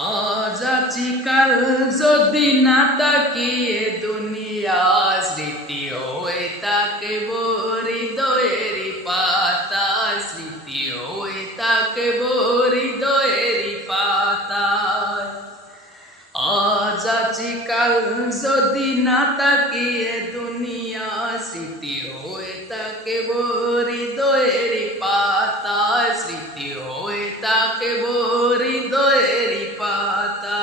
আজ আছি কাল যদি না তাকি এ দুনিয়া স্মৃতি হয়ে তাকে হৃদয়ের পাতা স্মৃতি হয়ে তাকে হৃদয়ের পাতা আজ আছি কাল যদি না তাকি এ দুনিয়া স্মৃতি হয়ে তাকে হৃদয়ের পাতা স্মৃতি হয়ে তাকে হৃদয়ের পাতা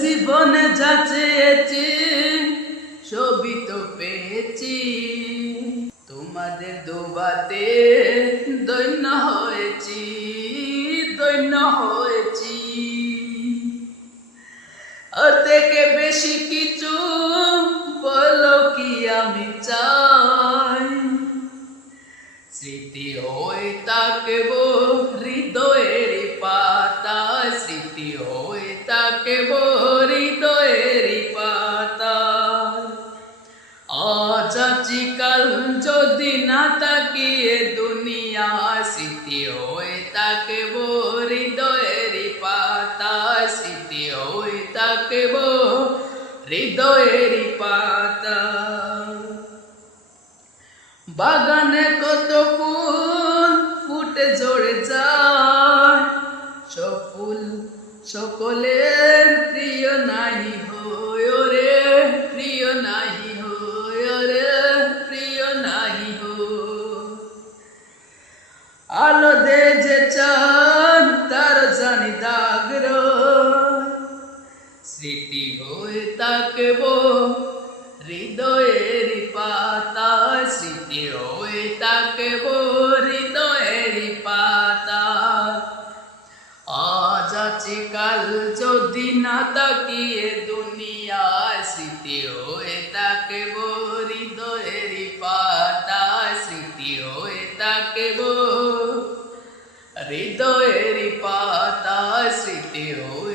জীবনে যা চেয়েছি সবই তো পেয়েছি তোমাদের দোবাতে দৈন্য হয়েছি দৈন্য হয়েছি আর থেকে বেশি কিছু বলো কি আমি চাই স্মৃতি হয়ে তাকব হৃদয়ের পাতা স্মৃতি হয়ে তাকব হৃদয়ের পাতা আজ আছি কাল যদি না তাকি এ দুনিয়া স্মৃতি হয়ে তাকব হৃদয়ের পাতা স্মৃতি হয়ে তাকব হৃদয়ের পাতা বাগানে কত ফুল ফুটে ঝরে যায় সব ফুল সকলের প্রিয় নাহি হয় রে প্রিয় নাহি হয় রে প্রিয় নাহি হয় আলো দে যে চাঁদ তার জানি দাগ স্মৃতি হয়ে তাকব হৃদয়ের পাতা স্মৃতি হয়ে তাকব হৃদয়ের পাতা আজ আছি কাল যদি না তাকি এ দুনিয়া স্মৃতি হয়ে তাকব হৃদয়ের পাতা স্মৃতি হয়ে তাকব হৃদয়ের পাতা স্মৃতি হয়ে